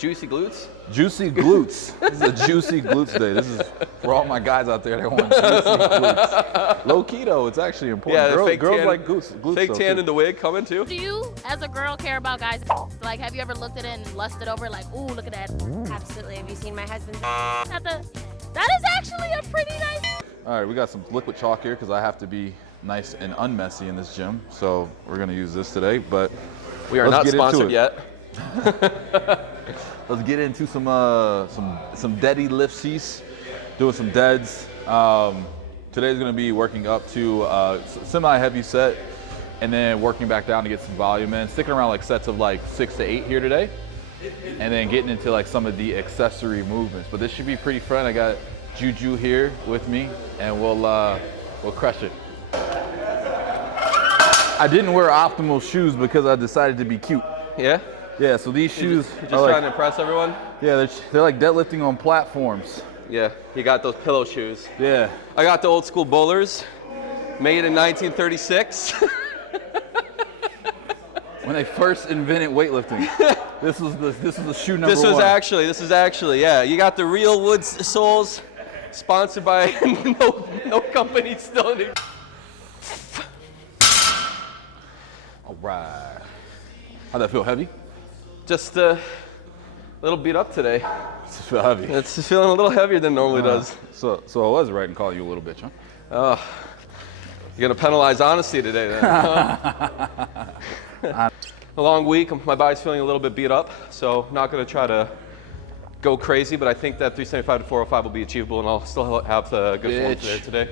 juicy glutes? Juicy glutes. This is a juicy glutes day. This is for all my guys out there that want juicy glutes. Low key though, it's actually important. Yeah, girls like glutes. Fake tan in the wig coming too. Do you, as a girl, care about guys? Like, have you ever looked at it and lusted over, like, ooh, look at that? Absolutely. Have you seen my husband? That is actually a pretty nice. All right, we got some liquid chalk here because I have to be nice and unmessy in this gym. So we're gonna use this today, but we are not sponsored yet. Let's get into some Deadlifts, doing some deads. Today's gonna be working up to semi-heavy set, and then working back down to get some volume in. Sticking around like sets of like 6 to 8 here today, and then getting into like some of the accessory movements. But this should be pretty fun. I got Juju here with me, and we'll crush it. I didn't wear optimal shoes because I decided to be cute. Yeah? Yeah, so these shoes You're just trying to impress everyone? Yeah, they're like deadlifting on platforms. Yeah, you got those pillow shoes. Yeah. I got the old school bowlers, made in 1936. When they first invented weightlifting. This was the shoe number This is one. actually, yeah. You got the real wood soles, sponsored by no company still in it. All right. How'd that feel? Heavy? Just a little beat up today. Just feel heavy. It's feeling a little heavier than it normally does. So I was right in calling you a little bitch, huh? Oh, you're gonna penalize honesty today then. A long week, my body's feeling a little bit beat up, so not gonna try to go crazy, but I think that 375 to 405 will be achievable, and I'll still have the good form today.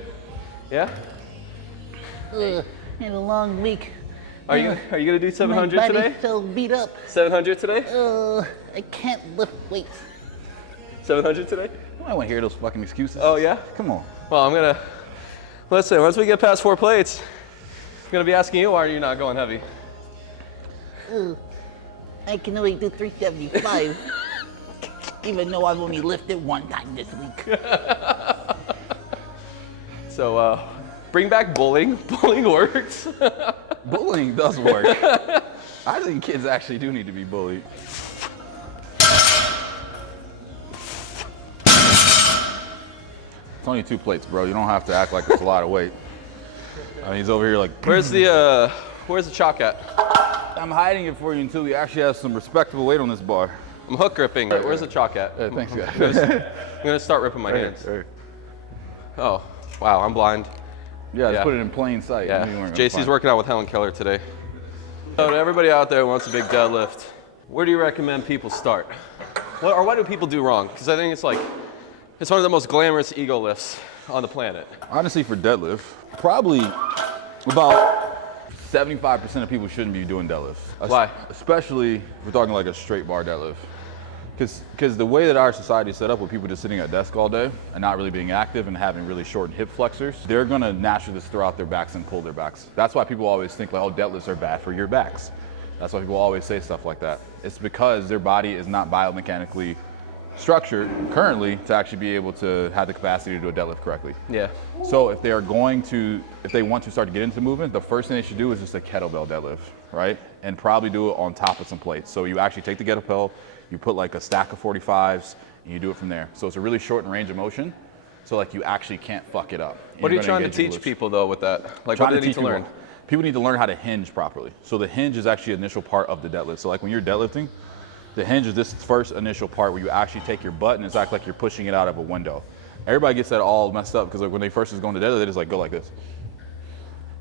Yeah? Had a long week. Are you gonna do 700 My today? body's so beat up. 700 today? I can't lift weights. 700 today? I don't want to hear those fucking excuses. Oh yeah? Come on. Well, listen, once we get past 4 plates, I'm gonna be asking you, why are you not going heavy? I can only do 375. Even though I've only lifted one time this week. So, bring back bowling. Bowling works. Bullying does work. I think kids actually do need to be bullied. It's only 2 plates, bro. You don't have to act like it's a lot of weight. I mean, he's over here like. Where's the chalk at? I'm hiding it for you until we actually have some respectable weight on this bar. I'm hook gripping. Where's the chalk at? Thanks, guys. I'm gonna start ripping my hands. Right. Oh, wow, I'm blind. Yeah, just put it in plain sight. Yeah, You weren't gonna JC's find it. working out with Helen Keller today. So to everybody out there who wants a big deadlift, where do you recommend people start? Or what do people do wrong? Because I think it's one of the most glamorous ego lifts on the planet. Honestly, for deadlift, probably about 75% of people shouldn't be doing deadlifts. Why? Especially if we're talking like a straight bar deadlift. Because the way that our society is set up with people just sitting at a desk all day and not really being active and having really short hip flexors, they're gonna naturally just throw out their backs and pull their backs. That's why people always think like, oh, deadlifts are bad for your backs. That's why people always say stuff like that. It's because their body is not biomechanically structured currently to actually be able to have the capacity to do a deadlift correctly. Yeah. So if they want to start to get into the movement, the first thing they should do is just a kettlebell deadlift, right? And probably do it on top of some plates. So you actually take the kettlebell, you put like a stack of 45s, and you do it from there. So it's a really short range of motion, so like you actually can't fuck it up. What are you trying to teach people though with that? Like what do they need to learn? People need to learn how to hinge properly. So the hinge is actually an initial part of the deadlift. So like when you're deadlifting, the hinge is this first initial part where you actually take your butt and it's like you're pushing it out of a window. Everybody gets that all messed up because like when they first is going to deadlift, they just like go like this.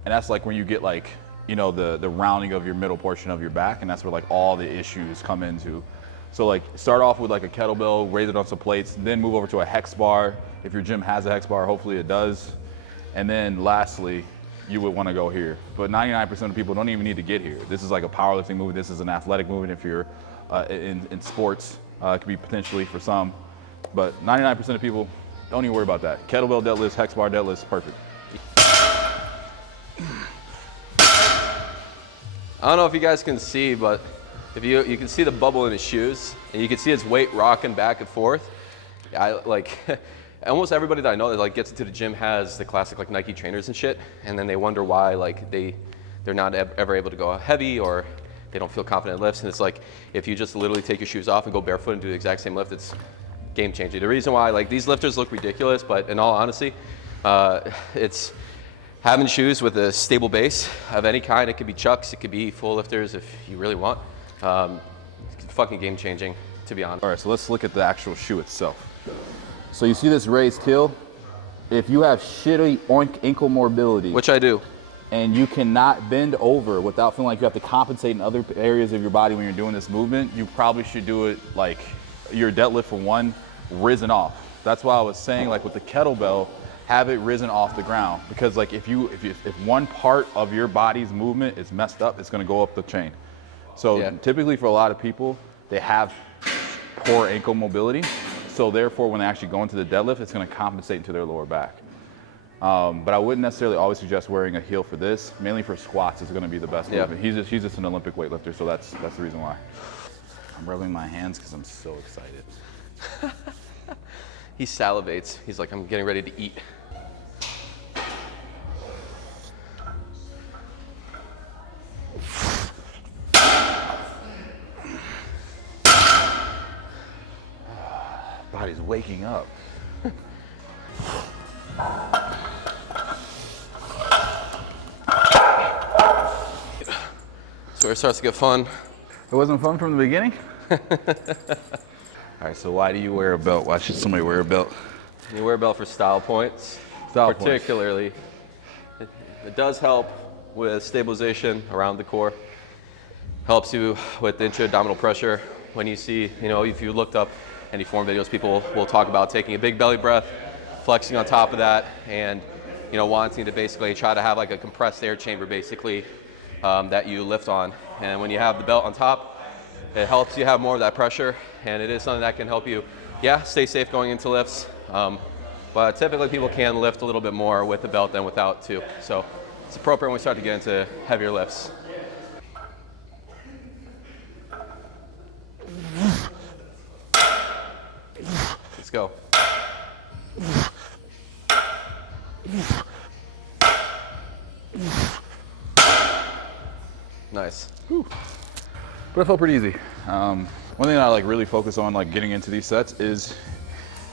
And that's like when you get like, the rounding of your middle portion of your back, and that's where like all the issues come into. So like start off with like a kettlebell, raise it on some plates, then move over to a hex bar. If your gym has a hex bar, hopefully it does. And then lastly, you would want to go here. But 99% of people don't even need to get here. This is like a powerlifting movement. This is an athletic movement if you're in sports. It could be potentially for some. But 99% of people, don't even worry about that. Kettlebell deadlifts, hex bar deadlifts, perfect. I don't know if you guys can see, but if you can see the bubble in his shoes, and you can see his weight rocking back and forth. Almost everybody that I know that like gets into the gym has the classic like Nike trainers and shit, and then they wonder why like they're not ever able to go heavy or they don't feel confident in lifts. And it's like, if you just literally take your shoes off and go barefoot and do the exact same lift, it's game changing. The reason why, like, these lifters look ridiculous, but in all honesty, it's having shoes with a stable base of any kind. It could be chucks, it could be full lifters if you really want. Fucking game changing, to be honest. All right, so let's look at the actual shoe itself. So you see this raised heel? If you have shitty ankle mobility, Which I do. and you cannot bend over without feeling like you have to compensate in other areas of your body when you're doing this movement, you probably should do it like your deadlift for one, risen off. That's why I was saying, like with the kettlebell, have it risen off the ground, because like if one part of your body's movement is messed up, it's going to go up the chain. So typically for a lot of people, they have poor ankle mobility. So therefore, when they actually go into the deadlift, it's going to compensate into their lower back. But I wouldn't necessarily always suggest wearing a heel for this. Mainly for squats is going to be the best movement. He's just an Olympic weightlifter, so that's the reason why. I'm rubbing my hands because I'm so excited. He salivates. He's like, I'm getting ready to eat. Body's waking up. So it starts to get fun. It wasn't fun from the beginning? All right, so why do you wear a belt? Why should somebody wear a belt? You wear a belt for style points. Style points. Particularly. It does help with stabilization around the core. Helps you with intra-abdominal pressure. When you see, if you looked up any form videos, people will talk about taking a big belly breath, flexing on top of that, and wanting to basically try to have like a compressed air chamber basically that you lift on. And when you have the belt on top, it helps you have more of that pressure, and it is something that can help you, stay safe going into lifts. But typically people can lift a little bit more with the belt than without too. So it's appropriate when we start to get into heavier lifts. Let's go. Nice. Whew. But it felt pretty easy. One thing that I like really focus on like getting into these sets is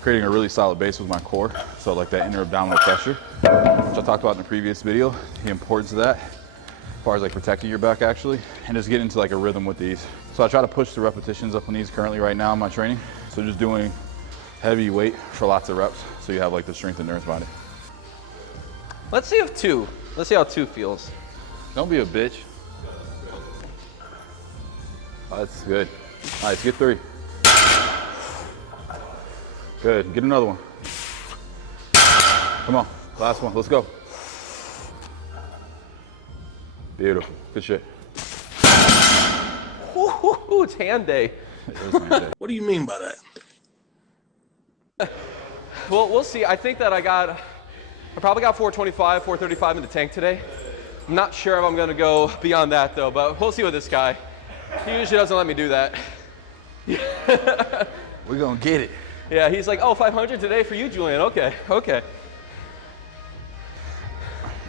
creating a really solid base with my core. So like that inner abdominal pressure, which I talked about in the previous video, the importance of that, as far as like protecting your back actually, and just get into like a rhythm with these. So I try to push the repetitions up on these currently right now in my training. So just doing heavy weight for lots of reps, so you have like the strength and endurance behind it. Let's see how two feels. Don't be a bitch. Oh, that's good. Nice, get 3. Good, get another one. Come on, last one, let's go. Beautiful, good shit. Ooh, it's hand day. What do you mean by that? Well, we'll see. I think that I probably got 425, 435 in the tank today. I'm not sure if I'm gonna go beyond that though, but we'll see with this guy. He usually doesn't let me do that. We're gonna get it. Yeah, he's like, oh, 500 today for you, Julian. Okay.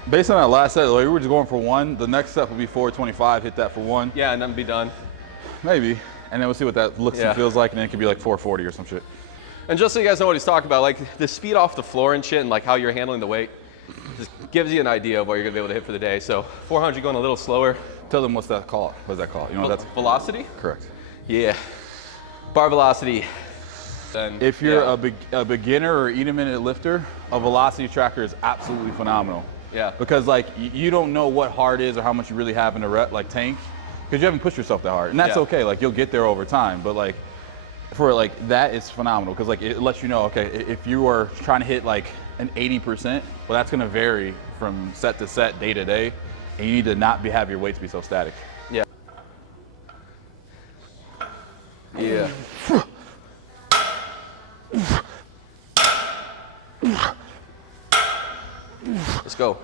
Based on that last set, like, we were just going for 1. The next step will be 425, hit that for 1. Yeah, and then be done. Maybe, and then we'll see what that looks and feels like, and then it could be like 440 or some shit. And just so you guys know what he's talking about, like the speed off the floor and shit and like how you're handling the weight, just gives you an idea of what you're gonna be able to hit for the day. So 400 going a little slower. Tell them what's that called. What's that called? You know, that's velocity? correct. Yeah, bar velocity. Then, if you're a beginner or intermediate lifter, a velocity tracker is absolutely phenomenal. Yeah. Because like you don't know what hard is or how much you really have in a rep, like tank, because you haven't pushed yourself that hard, and that's okay. Like you'll get there over time, but like for like that is phenomenal because like it lets you know, okay, if you are trying to hit like an 80%, well that's going to vary from set to set, day to day, and you need to not have your weights be so static. Yeah. Yeah. Let's go.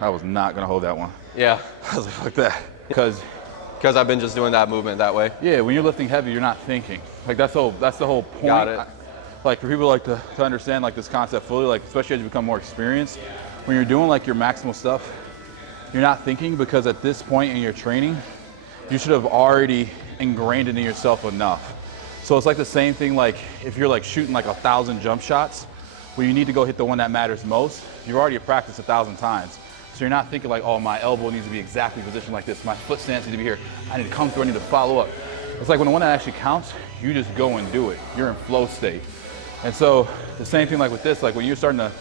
I was not gonna hold that one. Yeah. I was like, fuck that. Because I've been just doing that movement that way. yeah, when you're lifting heavy, you're not thinking. Like that's the whole point. Got it. Like for people like to understand like this concept fully, like especially as you become more experienced, when you're doing like your maximal stuff, you're not thinking, because at this point in your training, you should have already ingrained it in yourself enough. So it's like the same thing, like if you're like shooting like 1,000 jump shots, where you need to go hit the one that matters most, you've already practiced 1,000 times. So you're not thinking like, oh, my elbow needs to be exactly positioned like this, my foot stance needs to be here, I need to come through, I need to follow up. It's like when the one that actually counts, you just go and do it. You're in flow state. And so the same thing like with this, like when you're starting to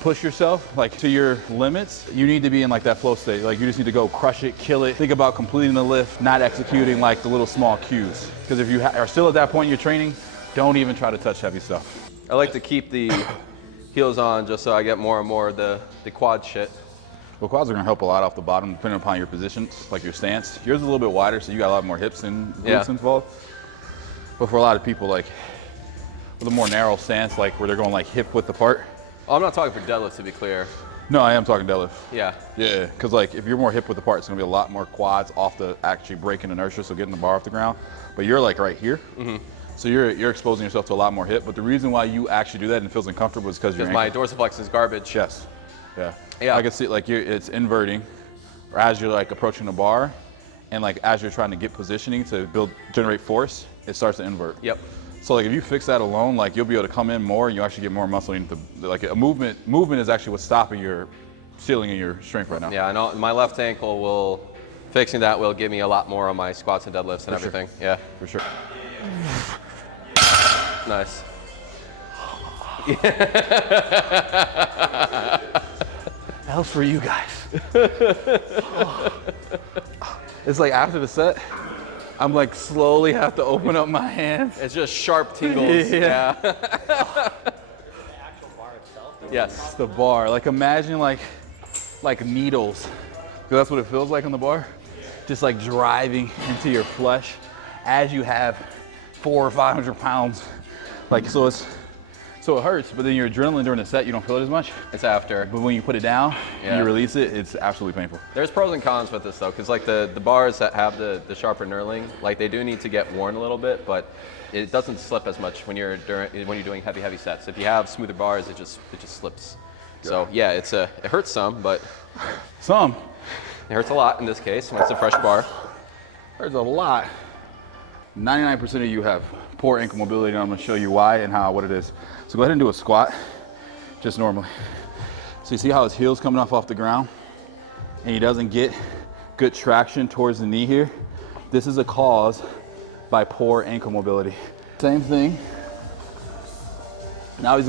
push yourself like to your limits, you need to be in like that flow state. Like you just need to go crush it, kill it. Think about completing the lift, not executing like the little small cues. Because if you are still at that point in your training, don't even try to touch heavy stuff. I like to keep the heels on just so I get more and more of the quad shit. Well, quads are gonna help a lot off the bottom depending upon your positions, like your stance. Yours is a little bit wider, so you got a lot more hips and glutes involved. But for a lot of people, like with a more narrow stance, like where they're going like hip width apart. Oh, I'm not talking for deadlift, to be clear. No, I am talking deadlift. Yeah. Yeah, because like if you're more hip width apart, it's gonna be a lot more quads off the actually breaking inertia, so getting the bar off the ground. But you're like right here, so you're exposing yourself to a lot more hip. But the reason why you actually do that and it feels uncomfortable is because my dorsiflex is garbage. Yes. Yeah. Yeah. I can see like it's inverting, or as you're like approaching the bar, and like as you're trying to get positioning to generate force, it starts to invert. Yep. So like if you fix that alone, like you'll be able to come in more and you actually get more muscle into like a movement is actually what's stopping your ceiling and your strength right now. Yeah, I know my left ankle fixing that will give me a lot more on my squats and deadlifts and everything. Sure. Yeah. For sure. Nice. That was for you guys. It's like after the set, I'm like slowly have to open up my hands. It's just sharp tingles. Yeah. The actual bar itself? Yes. It's the bar. Like imagine like needles, because that's what it feels like on the bar. Just like driving into your flesh as you have 400 or 500 pounds. Like so it hurts, but then your adrenaline during the set, you don't feel it as much. It's after. But when you put it down and you release it, it's absolutely painful. There's pros and cons with this though, because like the bars that have the sharper knurling, like they do need to get worn a little bit, but it doesn't slip as much when you're doing heavy sets. If you have smoother bars, it just slips. So yeah, it hurts some, but Some. it hurts a lot in this case when it's a fresh bar. Hurts a lot. 99% of you have poor ankle mobility, and I'm gonna show you why and what it is. So go ahead and do a squat, just normally. So you see how his heel's coming off the ground, and he doesn't get good traction towards the knee here? This is a cause by poor ankle mobility. Same thing. Now he's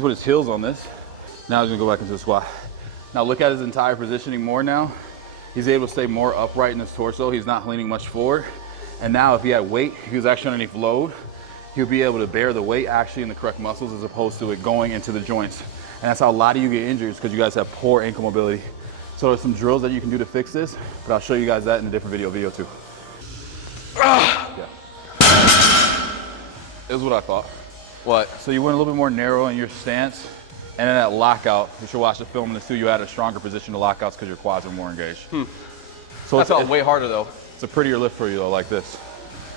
put his heels on this. Now he's gonna go back into the squat. Now look at his entire positioning more now. He's able to stay more upright in his torso. He's not leaning much forward. And now if he had weight, if he was actually underneath load, he'll be able to bear the weight actually in the correct muscles as opposed to it going into the joints. And that's how a lot of you get injured, because you guys have poor ankle mobility. So there's some drills that you can do to fix this, but I'll show you guys that in a different video too. Yeah. This is what I thought. What? So you went a little bit more narrow in your stance, and then that lockout, you should watch the film in this too, you had a stronger position to lockouts because your quads are more engaged. So That felt way harder though. it's a prettier lift for you though, like this.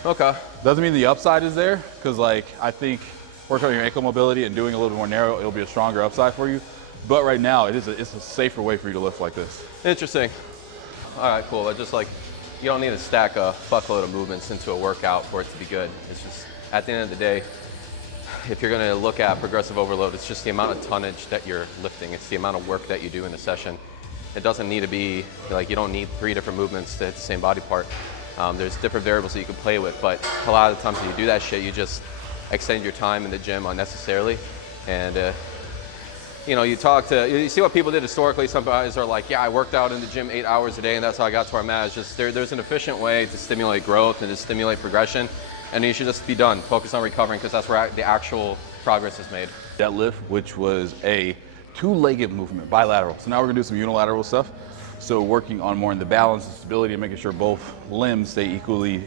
Okay. Doesn't mean the upside is there, because like I think working on your ankle mobility and doing a little bit more narrow, it'll be a stronger upside for you. But right now, it's a safer way for you to lift like this. Interesting. All right, cool. But just like, you don't need to stack a fuckload of movements into a workout for it to be good. It's just, at the end of the day, if you're gonna look at progressive overload, it's just the amount of tonnage that you're lifting. It's the amount of work that you do in a session. It doesn't need to be, like, you don't need 3 different movements to hit the same body part. There's different variables that you can play with, but a lot of the times when you do that shit, you just extend your time in the gym unnecessarily. And you know, you see what people did historically. Some guys are like, yeah, I worked out in the gym 8 hours a day and that's how I got to where I'm at. It's just, there's an efficient way to stimulate growth and to stimulate progression, and you should just be done. Focus on recovering, because that's where the actual progress is made. Deadlift, which was a 2-legged movement, bilateral. So now we're gonna do some unilateral stuff. So working on more in the balance and stability and making sure both limbs stay equally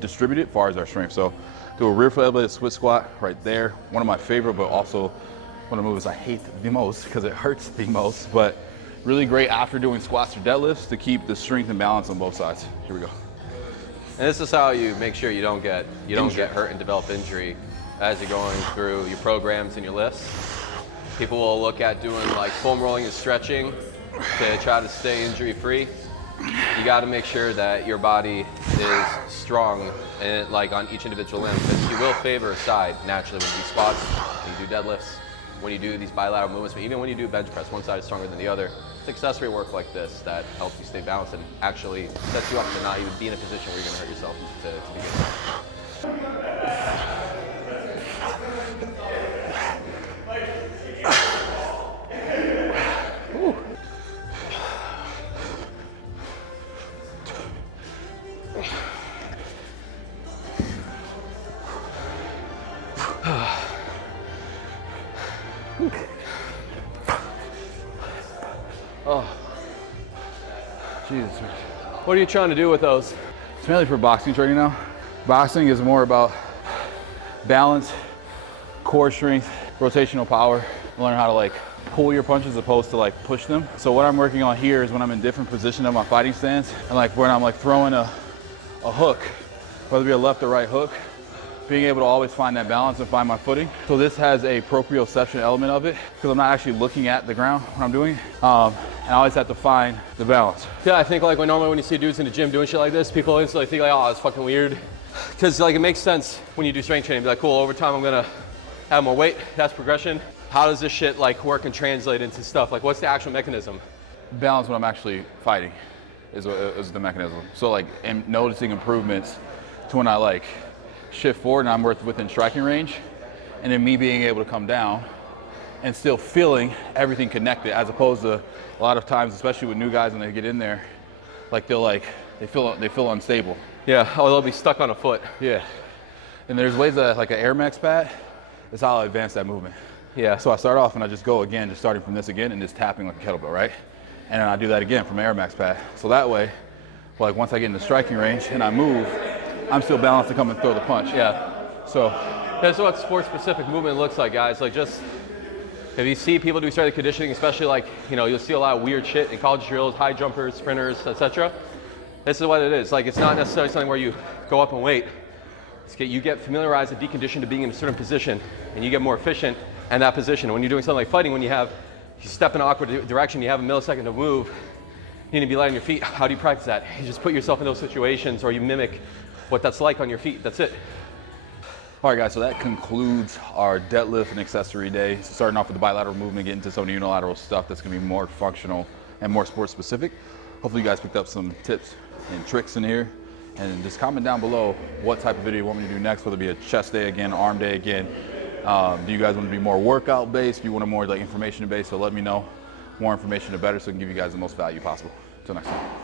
distributed as far as our strength. So do a rear foot elevated split squat right there. One of my favorite, but also one of the moves I hate the most because it hurts the most, but really great after doing squats or deadlifts to keep the strength and balance on both sides. Here we go. And this is how you make sure you don't get hurt and develop injury as you're going through your programs and your lifts. People will look at doing like foam rolling and stretching to try to stay injury free, you got to make sure that your body is strong and like on each individual limb, because you will favor a side naturally when you do squats, when you do deadlifts, when you do these bilateral movements, but even when you do bench press, one side is stronger than the other. It's accessory work like this that helps you stay balanced and actually sets you up to not even be in a position where you're going to hurt yourself to begin with. Oh, Jesus. What are you trying to do with those? It's mainly for boxing training now. Boxing is more about balance, core strength, rotational power. Learn how to like pull your punches as opposed to like push them. So what I'm working on here is when I'm in different positions of my fighting stance, and like when I'm like throwing a hook, whether it be a left or right hook, being able to always find that balance and find my footing. So this has a proprioception element of it, because I'm not actually looking at the ground when I'm doing it. And I always have to find the balance. Yeah, I think like normally when you see dudes in the gym doing shit like this, people instantly think like, oh, it's fucking weird. Because like it makes sense when you do strength training. Be like, cool, over time I'm gonna add more weight. That's progression. How does this shit like work and translate into stuff? Like what's the actual mechanism? Balance when I'm actually fighting is the mechanism. So like noticing improvements to when I like shift forward and I'm within striking range, and then me being able to come down and still feeling everything connected, as opposed to a lot of times, especially with new guys when they get in there, like they feel unstable. Yeah, oh, they'll be stuck on a foot. Yeah, and there's ways that like an Air Max pad is how I advance that movement. Yeah. So I start off and I just go again, just starting from this again and just tapping like a kettlebell, right? And then I do that again from Air Max pad. So that way, like once I get in the striking range and I move, I'm still balanced to come and throw the punch. Yeah. So that's what sport-specific movement looks like, guys. Like just, if you see people do strength conditioning, especially like, you know, you'll see a lot of weird shit in college drills, high jumpers, sprinters, etc. This is what it is. Like it's not necessarily something where you go up and wait. You get familiarized and deconditioned to being in a certain position, and you get more efficient in that position. When you're doing something like fighting, when you step in an awkward direction, you have a millisecond to move, you need to be light on your feet. How do you practice that? You just put yourself in those situations, or you mimic what that's like on your feet. That's it. all right, guys, so that concludes our deadlift and accessory day. So starting off with the bilateral movement, getting into some of the unilateral stuff that's gonna be more functional and more sport specific. Hopefully you guys picked up some tips and tricks in here. And just comment down below what type of video you want me to do next, whether it be a chest day again, arm day again. Do you guys want to be more workout based? Do you want a more like information based? So let me know. More information the better, so I can give you guys the most value possible. Until next time.